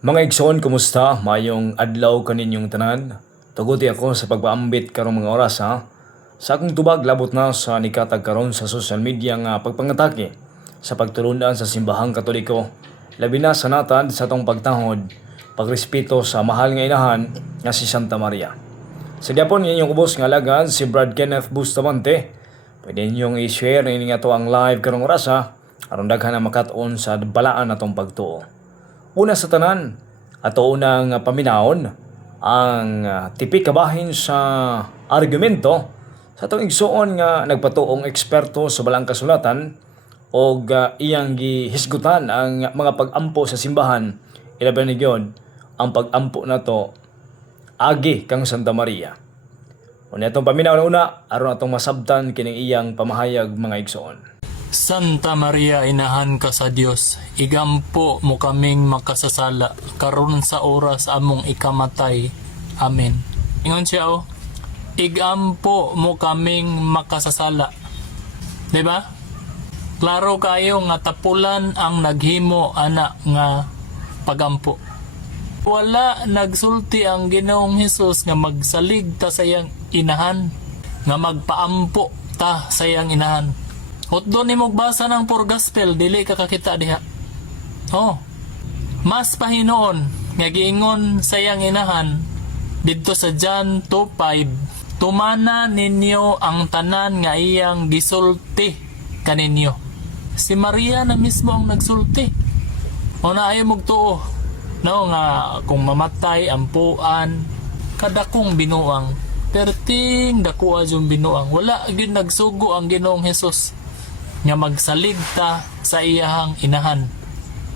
Mga igsoon, kumusta? Mayong adlaw kaninyong tanan. Tuguti ako sa pagpaambit karong mga oras ha. Sa akong tubag labot na sa nikatag karon sa social media nga pagpangatake sa pagtulundan sa simbahang Katoliko. Labi na sa natad sa tong pagtahod, pagrespeto sa mahal nga inahan nga si Santa Maria. Sa diapon inyong ubos nga lagad si Brad Kenneth Bustamante. Pwede ninyong i-share ini nga to ang live karong oras ha. Aron daghan na makat-on sa balaan natong pagtuo. Una sa tanan, ato unang paminahon ang tipik kabahin sa argumento sa itong igsuon nga nagpatuong eksperto sa balang kasulatan o iyang gihisgutan ang mga pag-ampo sa simbahan. Ilaban ni Gyod ang pag-ampo na to agi kang Santa Maria. Una itong paminahon una, aron atong masabtan kining iyang pamahayag mga igsuon. Santa Maria, inahan ka sa Dios, igampo mo kaming makasasala, karon sa oras among ikamatay. Amen. Ingon siya igampo mo kaming makasasala. Diba? Klaro kayo nga tapulan ang naghimo ana nga pagampo. Wala nagsulti ang Ginoong Hesus nga magsalig ta sayang inahan, nga magpaampo ta sayang inahan. Hotdo ni magbasa ng pure gospel, dili ka kakita diha. Mas pahinoon, nga giingon sayang inahan, dito sa John 2:5, tumana ninyo ang tanan nga iyang gisulti kaninyo. Si Maria na mismo ang nagsulti. Na ayaw magtuo, nga kung mamatay, ampuan, kadakong binuang, perting dakuha yung binuang. Wala gid nagsugo ang Ginoong Hesus nga magsalig ta sa iyahang inahan,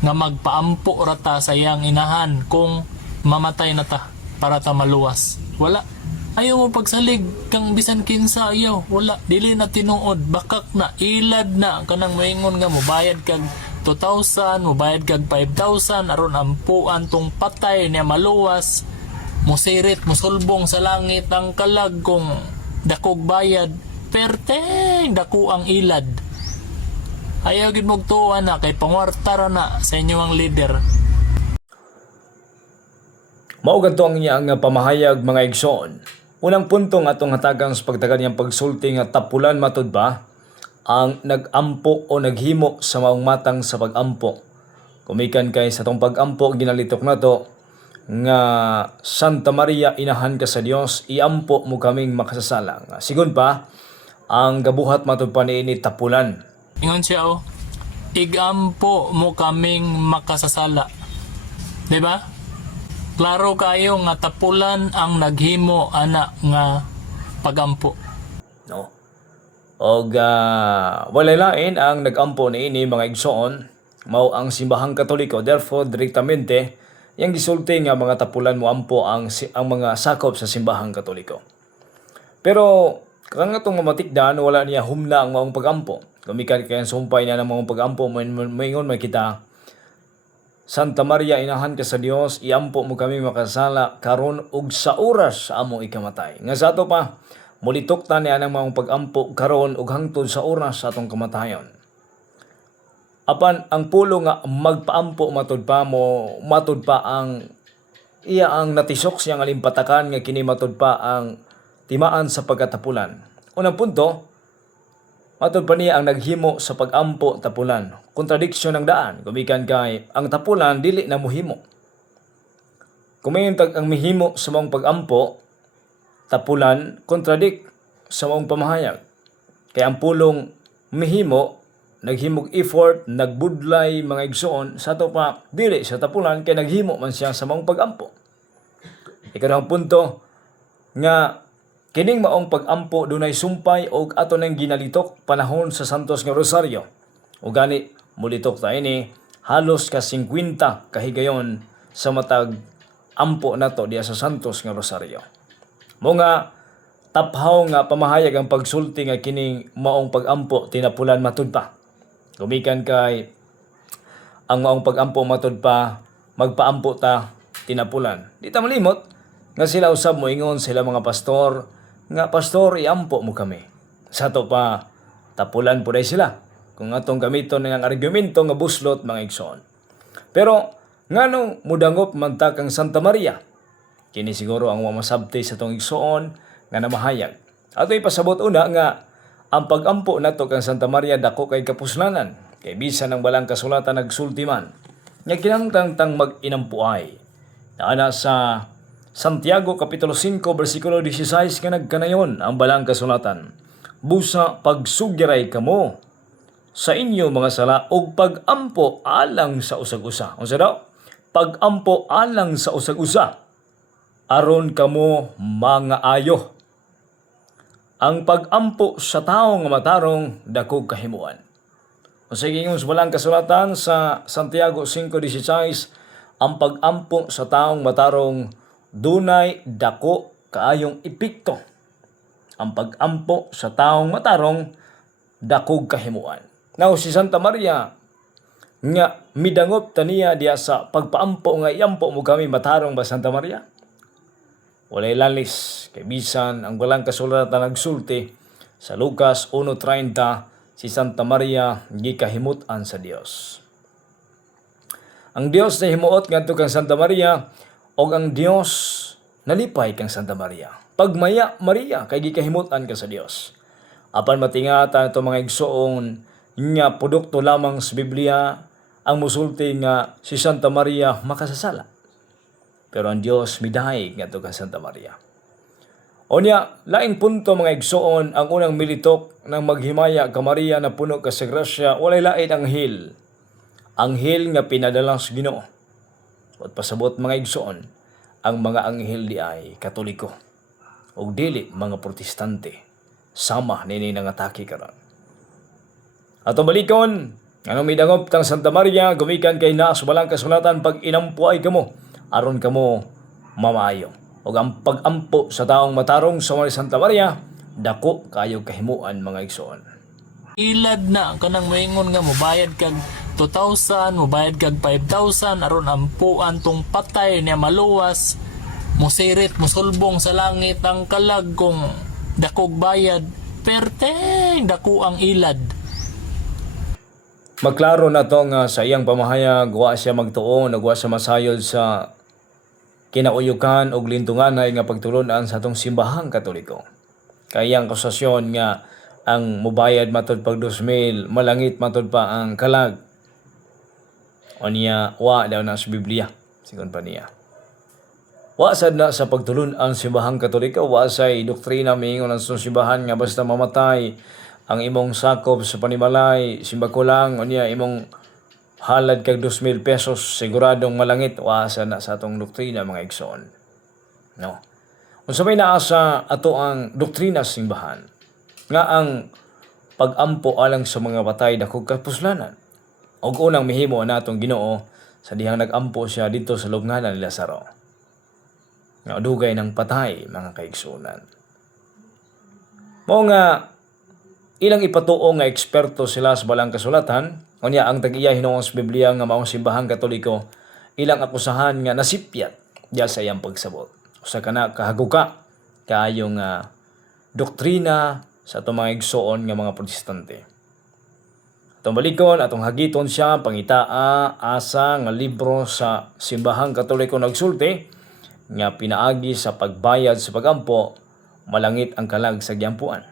nga magpaampo rata sa iyang inahan kung mamatay na ta para ta maluwas. Wala. Ayaw mo pagsalig kang bisan kinsa, ayaw. Wala. Dili na tinuod. Bakak na. Ilad na. Kanang maingon nga mobayad kag 2,000, mobayad kag 5,000 aron ampuan tong patay niya maluwas. Musirit, musulbong sa langit ang kalag kung dakog bayad. Perteng dako ang ilad. Ayaw gid magtuwa na kay pangwartara na sa inyong leader. Mao gadto ang iyang pamahayag mga igsoon. Unang punto nga atong hatagang sa pagtagad niyang pagsulti nga tapulan matud ba ang nagampo o naghimo sa maong matang sa pagampo. Kumikan kay sa tong pagampo ginalitok nato nga Santa Maria, inahan ka sa Dios, iampo mo kaming makasasala. Sigon pa ang gabuhat matud pa niini tapulan. Ingon siya igampo mo kaming makasasala. Diba? Klaro kayo nga tapulan ang naghimo ana nga pagampo. No. Og walay lain ang nagampo niini mga igsoon, mao ang simbahang Katoliko. Therefore, direktamente yang gisulti nga mga tapulan mo ampo ang mga sakop sa simbahang Katoliko. Pero kang atong mamatikdan wala niya humna ang maong pagampo. Gumikan kay sumpay na ng mga pagampo maingon may kita. Santa Maria, inahan ka sa Dios, iampo mo kami makasala karon ug sa oras sa among ikamatay. Nga sa ato pa, mulitok ta niya ng mga pagampo karon ug hangtod sa oras sa atong kamatayon. Apan ang pulo nga magpaampo matud pa ang iya ang natisok siyang alimpatakan nga kini matud pa ang timaan sa pagkatapulan. Unang punto, matud pa niya ang naghimo sa pagampo tapulan. Kontradiksyon ng daan. Gumikan kay ang tapulan dili na muhimo. Kumayuntag ang mihimo sa mong pagampo tapulan kontradik sa mong pamahayag. Kay ang pulong mihimo naghimog effort, nagbudlay mga igsoon sa to pa dili sa tapulan kay naghimo man siya sa mong pagampo. Ikanang punto nga kining maong pagampo dunay sumpay og ato nang ginalitok panahon sa Santos nga Rosaryo. O gani mulitok ta ini halos ka 50 kahigayon sa matag ampo nato diya sa Santos nga Rosaryo. Mo nga taphaw nga pamahayag ang pagsulti nga kining maong pagampo tinapulan matud pa. Gumikan kay ang maong pagampo matud pa magpaampo ta tinapulan. Di ta malimot nga sila usab mo ingon sila mga pastor nga pastor iampo mo kami. Sa to pa tapulan po sila kung atong gamiton ng argumento nga buslot mga igsoon. Pero Ngano mudangop man ta kang Santa Maria? Kini siguro ang mamasabti sa tong igsoon nga namahayag. Ato ipasabot una nga ang pag-ampo nato kang Santa Maria dako kay kapuslanan. Kay bisan ang balang kasulatan nagsulti man. Nga kinangtang tang mag-inampuay. Naana sa Santiago Kapitulo 5 versikulo 16 nga nagkanayon ang balang kasulatan. Busa pagsugiray kamo sa inyo mga sala og pag-ampo alang sa usag-usa. Unsa daw? Pag-ampo alang sa usag-usa aron kamo mga ayo. Ang pag-ampo sa tawo nga matarong dako kahimuan. Unsa gingon sa balang kasulatan sa Santiago 5:16, ang pag-ampo sa taong matarong dunay dako kaayong epekto. Ang pag-ampo sa taong matarong dako kahimuan. Now si Santa Maria nga midangop taniya diya sa pagpaampo nga iampo mo kami matarong ba Santa Maria? Walay lalis kay bisan ang balang kasulatan nagsulti sa Lucas 1:30 si Santa Maria gikahimutan sa Dios. Ang Dios na himuot ngadto kang Santa Maria o ang Dios nalipay kang Santa Maria. Pagmaya Maria kay gikahimutan ka sa Dios. Apan matingatan ito mga igsoon nga produkto lamang sa Biblia ang musulti nga si Santa Maria makasasala. Pero ang Dios midahig ngadto kang Santa Maria. Onya, laing punto mga igsoon ang unang militok ng maghimaya ka Maria na puno ka sa grasya, walay lain anghel. Anghel nga pinadala sa Ginoo. At pasabot mga igsoon, ang mga anghel di ay Katoliko ug dili mga Protestante. Sama nini nangatake karon. Ato balikon, anong midangop tang Santa Maria gumikan kay naa sa balang kasulatan pag inampuay kamo aron kamo mamaayo. O ang pag-ampo sa taong matarong sa Santa Maria, dako kayo kahimuan mga igsoon. Ilad na kanang moingon nga mobayad kag 2,000, mobayad kag 5,000 aron ampuan tong patay niya maluwas, musirit, musulbong sa langit ang kalag kung dakog bayad, perteng dako ang ilad. Maklaro na to nga sa iyang pamahayag, wa siya magtuon, wa siya masayod sa kinauyukan og lintunganay nga pagtulunan sa atong simbahang Katoliko. Kaya ang akusasyon nga ang mobayad matod pag 2,000, malangit matod pa ang kalag. O niya, wa daw na sa Biblia, sigon pa niya. Wa sad na sa pagtulunan simbahang Katoliko, wa say doktrina miingon ang simbahan nga basta mamatay ang imong sakop sa panimalay, simba ko lang, o niya imong halad kag 2,000 pesos, siguradong malangit, wasa na sa atong doktrina mga igsoon. No. Unsa may naa sa ato ang doktrina sa simbahan, nga ang pag-ampo alang sa mga patay dakog kapuslanan. Og unang mihimo natong Ginoo sa dihang nag-ampo siya dito sa lubnganan ni Lazaro. Nga dugay ng patay mga kaigsunan. Mao nga ilang ipatuo nga eksperto sila sa balang kasulatan, unya ang tag-iya hinuon sa Biblia nga maong simbahang Katoliko, ilang akusahan nga nasipyat diya sa iyang pagsabot. Usa kana kahaguka kaayong doktrina sa atong mga igsoon nga mga Protestante. Atong balikon, atong hagiton siya pangitaa asa nga libro sa simbahang Katoliko nagsulti nga pinaagi sa pagbayad sa pagampo, malangit ang kalag sa giampuan.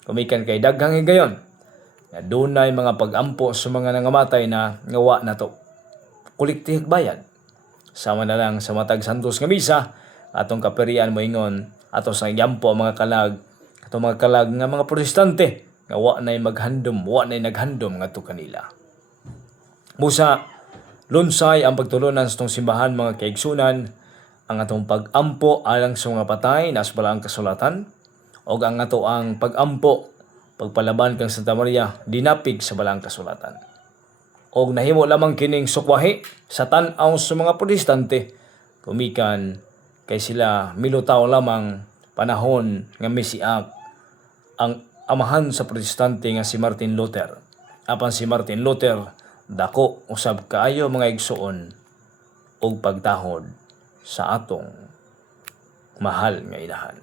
Kumikan kay daghang higayon nga dunay mga pag-ampo sa mga nangamatay na ngawa na to kolektibo bayad. Sama na lang sa matag santos nga misa atong kaperian moingon ato sa giampo mga kalag, atong mga kalag nga mga Protestante nga wa nay maghandom, wa nay naghandom ngadto kanila. Musa lunsay ang pagtulunan sa tong simbahan mga kaigsunan, ang atong pag-ampo alang sa mga patay nas balang kasulatan, o ang ato ang pag-ampo pagpalaban kang Santa Maria dinapig sa balang kasulatan. Og nahimo lamang kining sukwahi sa tan-aw sa mga Protestante, kumikan kay sila milutaw lamang panahon nga misiak ang amahan sa Protestante nga si Martin Luther. Apan si Martin Luther dako usab kaayo mga igsoon og pagtahod sa atong mahal nga inahan.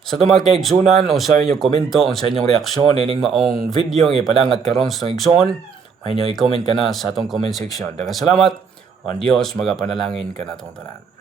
Sa mga kaigsunan, o sa inyong komento, o sa inyong reaksyon, ining maong video nga ipadangat karon sa igsoon, May nyo i-comment ka na sa atong comment section. Daghang salamat. Ang Dios magapanalangin ka na atong tanan.